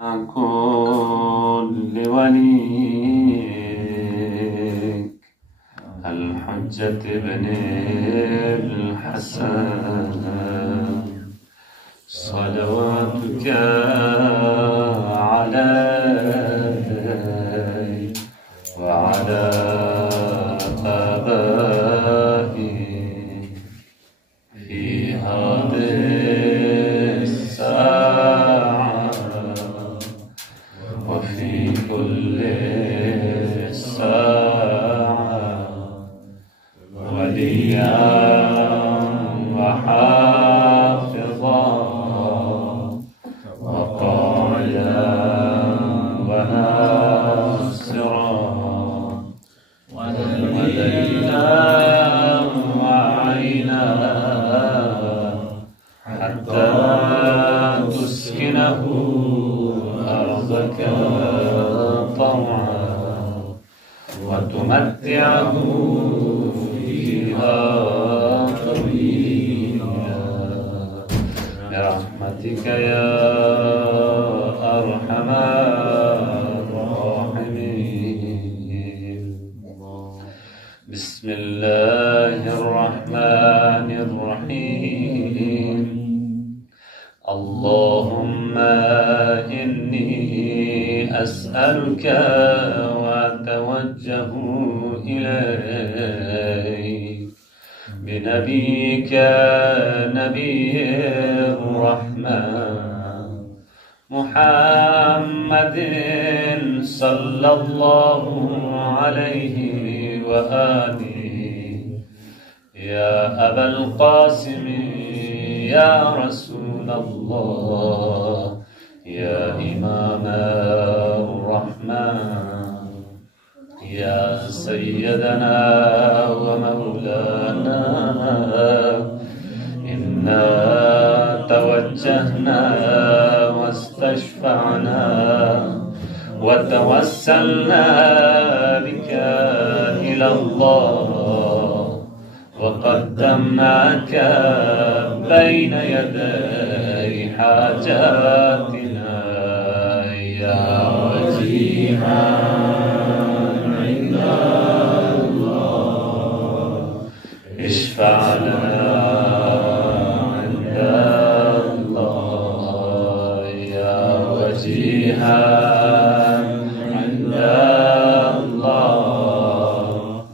كل وليك الحجة بن الحسن صلواتك عليه وعلى آبائه في هذه الساعة وفي كل ساعة وليا وحافظا وقائدا وناصرا ودليلا وعينا حتى تسكنه أرضك طوعا وتمتعه فيها طويلا برحمتك يا أرحم الراحمين. بسم الله الرحمن الرحيم. اللهم إني أسألك وأتوجه إليك بنبيك نبي الرحمة محمد صلى الله عليه وآله يا أبا القاسم يا رسول الله يا إمام الرحمن يا سيدنا ومولانا إنا توجهنا واستشفعنا وتوسلنا بك إلى الله وقدمناك بين يدي حاجاتنا يا وجيها عند الله اشفع لنا عند الله يا وجيها عند الله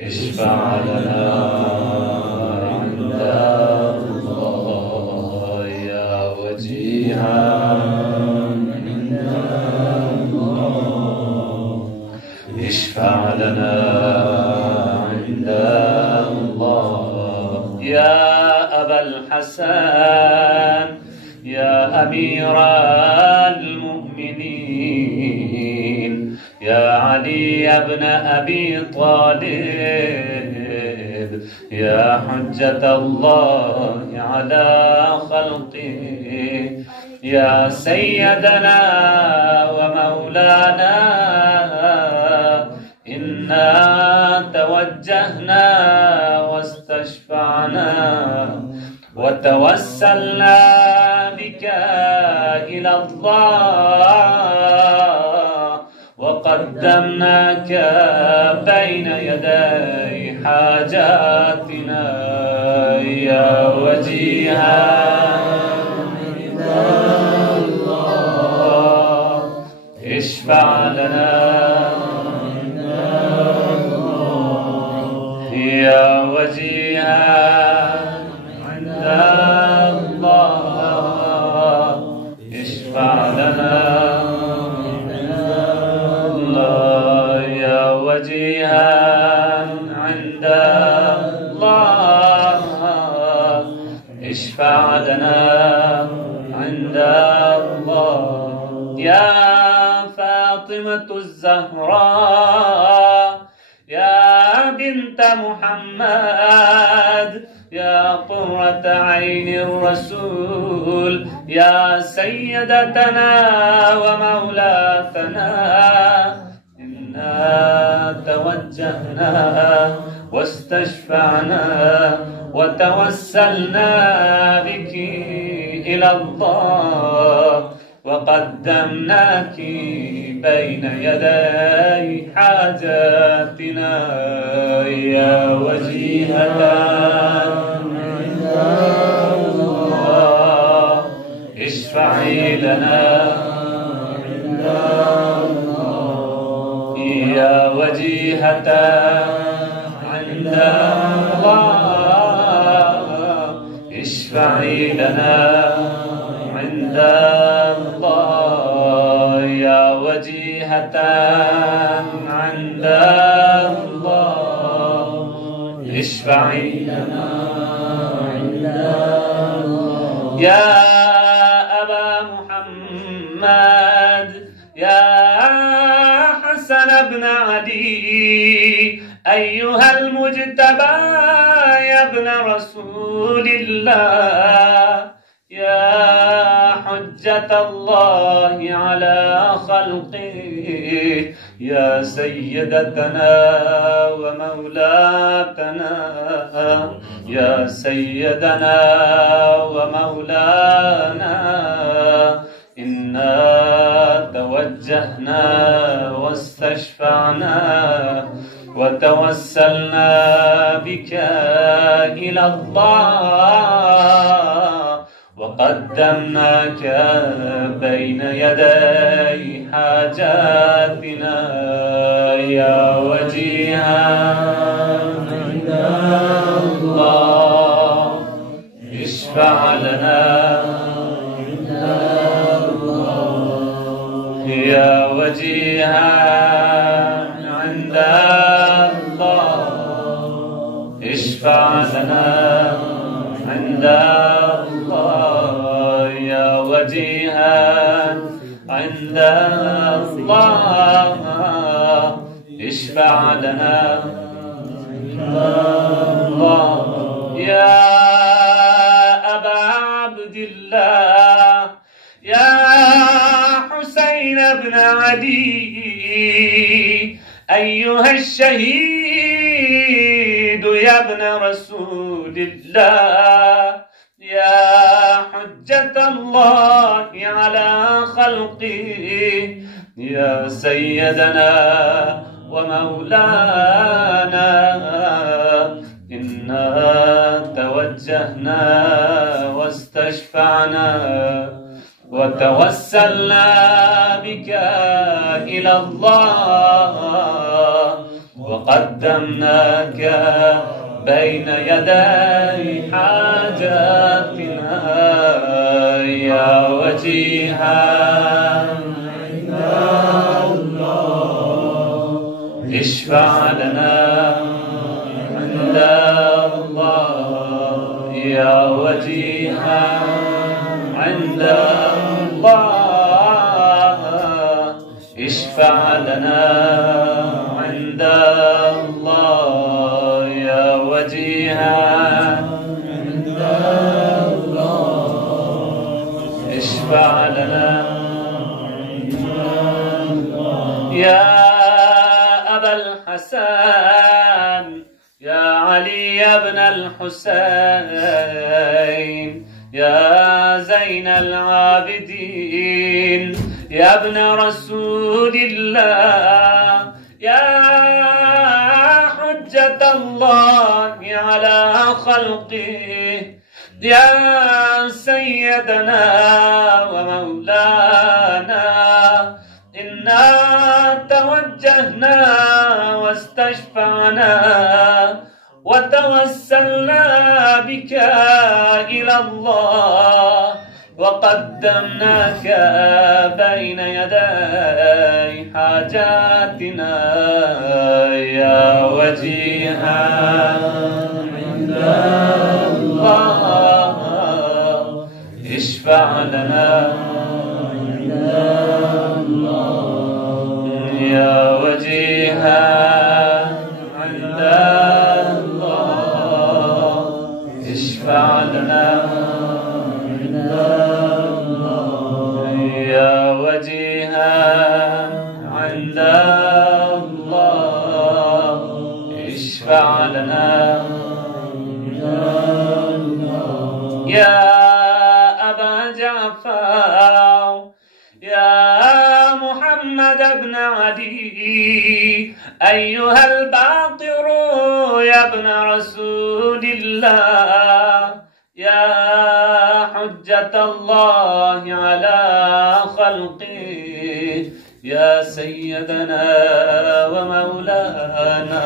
اشفع لنا عند الله يا وجيها عند الله اشفع لنا عند الله يا أبا الحسن يا أمير المؤمنين يا علي بن أبي طالب يا حجة الله على خلقه يا سيدنا ومولانا إنا توجهنا واستشفعنا وتوسلنا بك إلى الله وقدمناك بين يدي حاجاتنا يا وجيها عند الله اشفع لنا عند الله يا وجيها عند الله اشفع لنا وجيها عند الله اشفع لنا عند الله يا فاطمة الزهراء يا بنت محمد يا قرة عين الرسول يا سيدتنا ومولاتنا توجهنا واستشفعنا وتوسلنا بك إلى الله وقدمناك بين يدي حاجاتنا يا وجيهة عند الله اشفعي لنا عند الله يا وجيهة عند الله اشفعي لنا عند الله يا وجيهة عند الله اشفعي لنا عند الله يا أبا محمد يا حسن بن علي أيها المجتبى يا ابن رسول الله يا حجة الله على خلقه يا سيدتنا ومولاتنا يا سيدنا ومولانا إنا توجهنا واستشفعنا وتوسلنا بك إلى الله وقدمناك بين يدي حاجاتنا يا وجيها عند الله اشفع لنا عند الله يا وجيها عند الله اشفع لنا عند الله يا وجيها عند الله اشفع لنا عند الله يا أبا عبد الله يا حسين بن علي أيها الشهيد يا ابن رسول الله يا حجة الله على خلقه يا سيدنا ومولانا إنا توجهنا واستشفعنا وتوسلنا بك إلى الله وقدمناك بين يدي حاجاتنا يا وجيها عند الله اشفع لنا عند الله يا وجيها عند الله اشفع لنا عند الله يا وجيها عند الله اشفع لنا عند الله يا أبا الحسن يا علي بن الحسين يا زين العابدين يا ابن رسول الله يا حجة الله على خلقه يا سيدنا ومولانا إنا توجهنا واستشفعنا وتوسلنا بك إلى الله وقدمناك بين يدي حاجاتنا يا وجيها عند الله اشفع لنا عند الله يا وجيها عند الله اشفع لنا عند الله يا وجيها عند الله اشفع لنا عند الله يا أبا جعفر يا محمد بن عدي أيها الباقر يا ابن رسول الله يا حجة الله على خلقه يا سيدنا ومولانا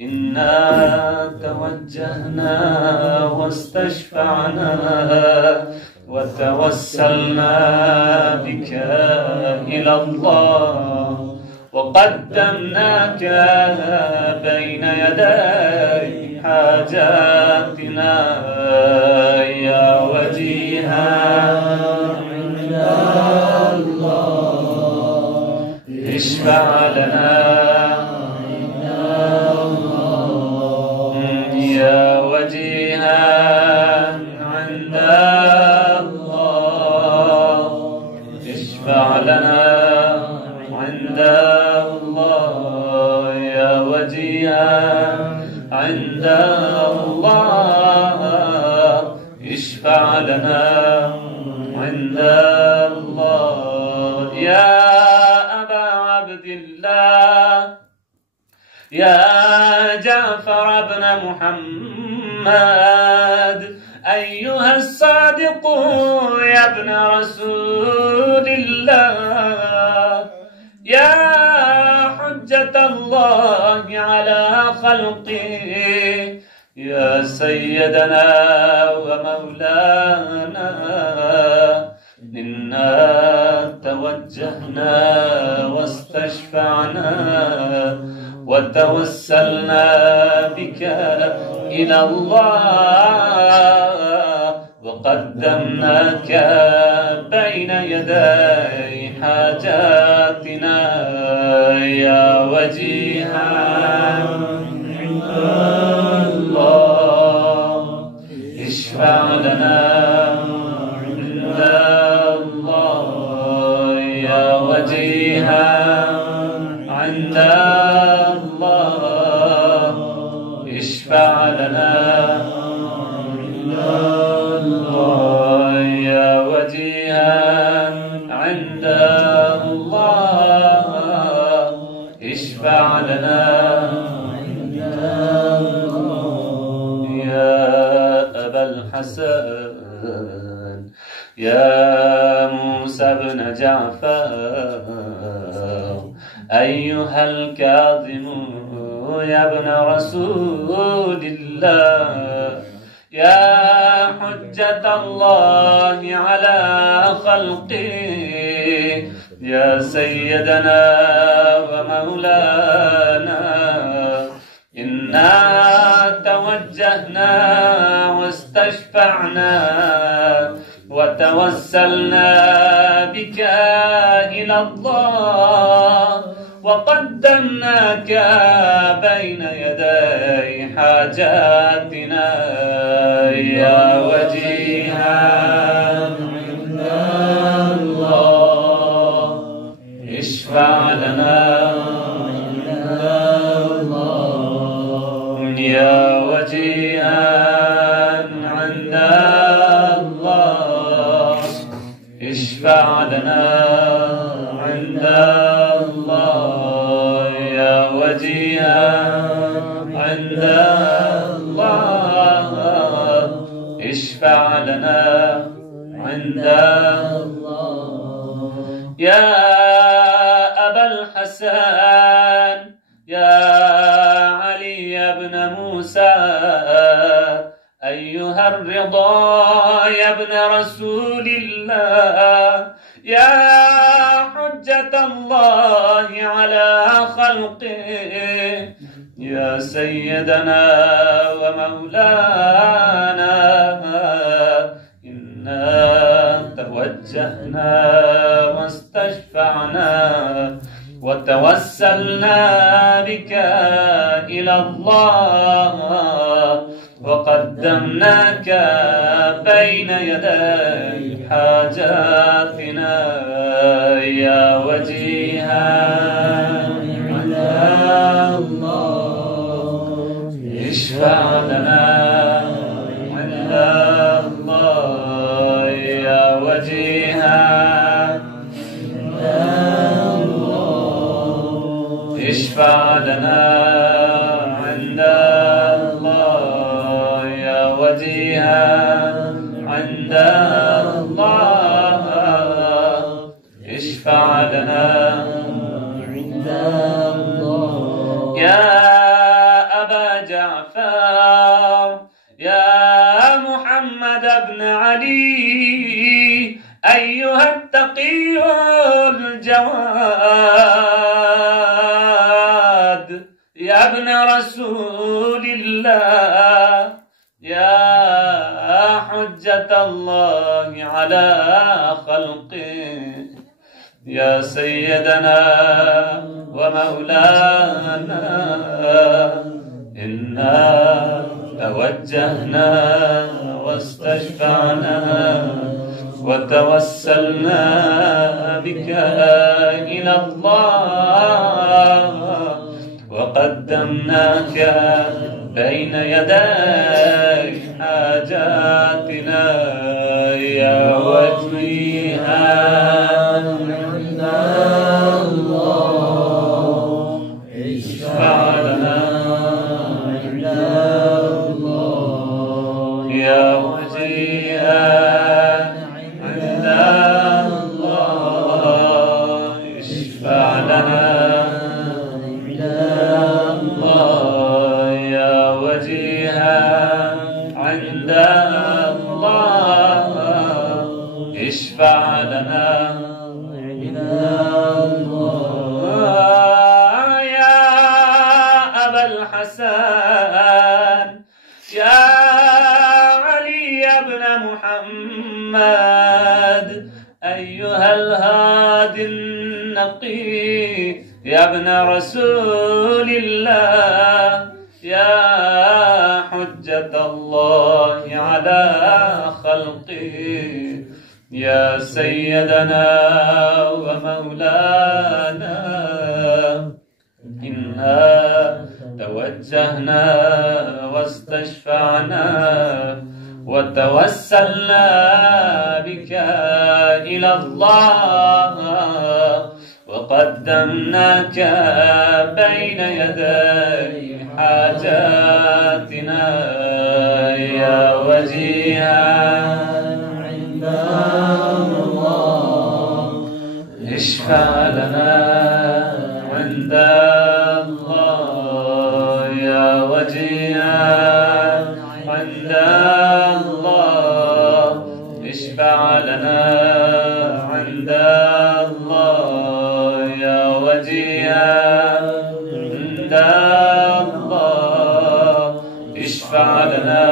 إنا توجهنا واستشفعنا وتوسلنا بك إلى الله وقدمناك بين يدي حاجاتنا يا وجيها عند الله اشفع لنا يا وجيها عند الله اشفع لنا عند الله يا وجيها عند الله اشفع لنا عند الله يا أبا عبد الله يا جعفر بن محمد أيها الصادق يا ابن رسول الله يا حجة الله على خلقه يا سيدنا ومولانا إنا توجهنا واستشفعنا وتوسلنا بك إلى الله وقدمناك بين يدي حاجاتنا يا وجيها عند الله اشفع لنا عند الله يا وجيها عند الله اشفع لنا عند الله يا وجيها عند الله اشفع لنا عند الله يا أبا الحسن يا موسى بن جعفر أيها الكاظم يا ابن رسول الله يا حجة الله على خلقه يا سيدنا ومولانا إنا توجهنا واستشفعنا وتوسلنا بك إلى الله وقدمناك بين يدي حاجاتنا يا وجيها عند الله اشفع لنا عند الله يا وجيها عند الله اشفع لنا عند الله يا وجيها عند الله اشفع لنا عند الله يا أبا الحسن يا علي بن موسى أيها الرضا يا ابن رسول الله يا حجة الله على خلقه يا سيدنا ومولانا إنا توجهنا واستشفعنا وتوسلنا بك إلى الله وقدمناك بين يدي حاجاتنا يا وجيها عند الله اشفع لنا عند الله يا وجيها اشفع لنا عند الله يا وجيها عند الله اشفع لنا عند الله يا أبا جعفر يا محمد بن علي أيها التقي الجواد يا ابن رسول الله يا حجة الله على خلقه يا سيدنا ومولانا إنا توجهنا واستشفعنا وتوسلنا بك إلى الله وقدمناك بين يدي حاجاتنا يا وجيها عند الله اشفع لنا عند الله يا وجيها عند الله اشفع لنا عند الله يا وجيها عند الله اشفع لنا عند الله يا أبا الحسن يا علي بن محمد أيها الهادي النقي يا ابن رسول الله يا حجة الله على خلقه يا سيدنا ومولانا إنا توجهنا واستشفعنا وتوسلنا بك إلى الله وقدمناك بين يدي حاجاتنا يا وجيها عند الله اشفع لنا عند الله يا وجيها عند الله اشفع لنا عند الله يا وجيها عند الله اشفع لنا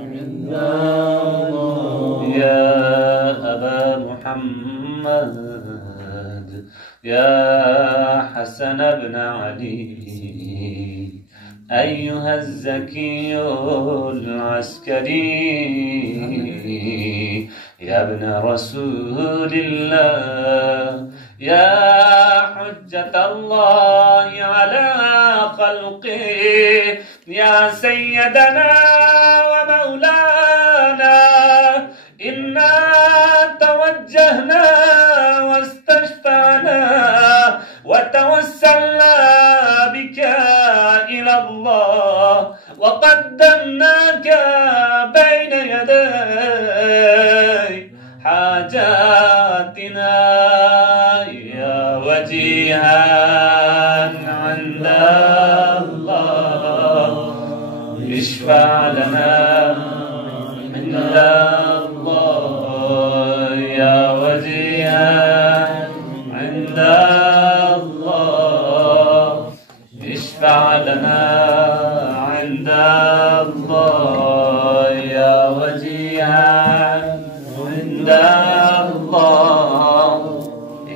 عند الله يا أبا محمد يا حسن بن علي أيها الزكي العسكري يا ابن رسول الله يا حجة الله على خلقه يا سيدنا ومولانا إنا توجهنا واستشفعنا وتوسلنا بك إلى الله وقدمناك بين يدي حاجاتنا يا وجيها عند الله اشفع لنا عند الله يا وجيها عند الله اشفع لنا عند الله يا وجيها عند الله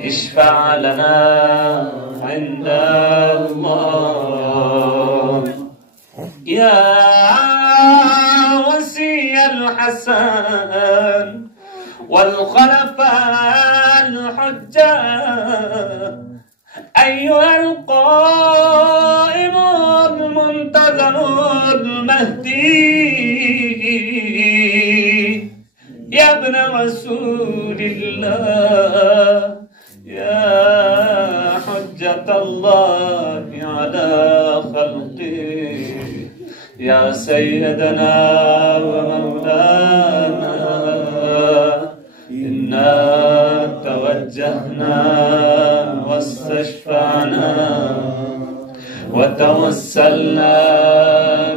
اشفع لنا عند الله يا وسي الحسن والخلفاء الحجة أيها القائم المنتظر المهدي يا ابن رسول الله يا حجة الله على يا سيدنا ومولانا إنا توجهنا واستشفعنا وتوسلنا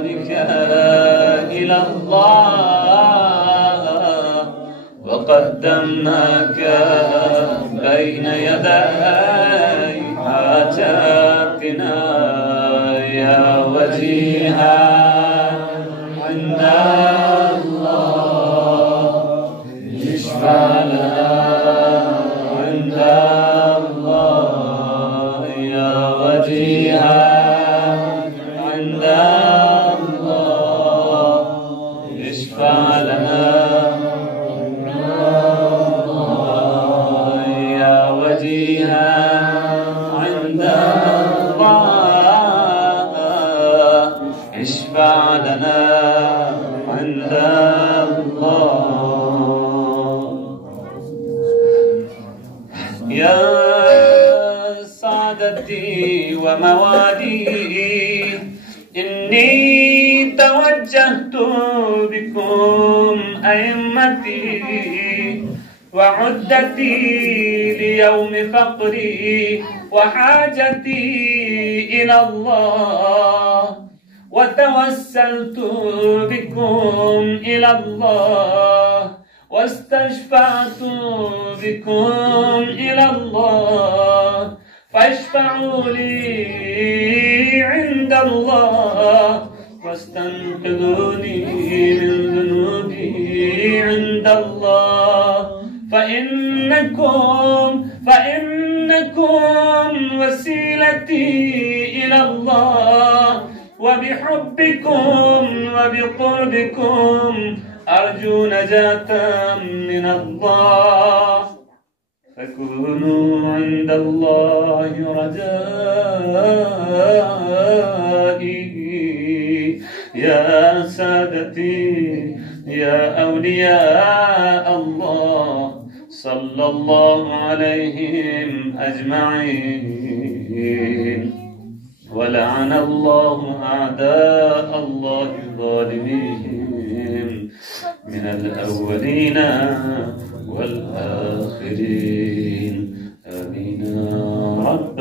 بك إلى الله وقدمناك بين يدي حاجاتنا يا وجيها عند الله اشفع لنا عند الله يا وجيها عند الله اشفع لنا يا وجيها عند الله اشفع لنا عند الله يا سعادتي وموالي إني توجهت بكم أئمتي وعدتي ليوم فقري وحاجتي إلى الله وتوسلت بكم إلى الله واستشفعت بكم إلى الله فاشفعوا لي عند الله واستنقذوني من ذنوبي عند الله فإنكم وسيلتي إلى الله وبحبكم وبقربكم أرجو نجاة من الله فكونوا عند الله رجائي يا سادتي يا أولياء الله صلى الله عليهم أجمعين ولعن الله أعداء الله الظالمين من الأولين والآخرين آمين يا رب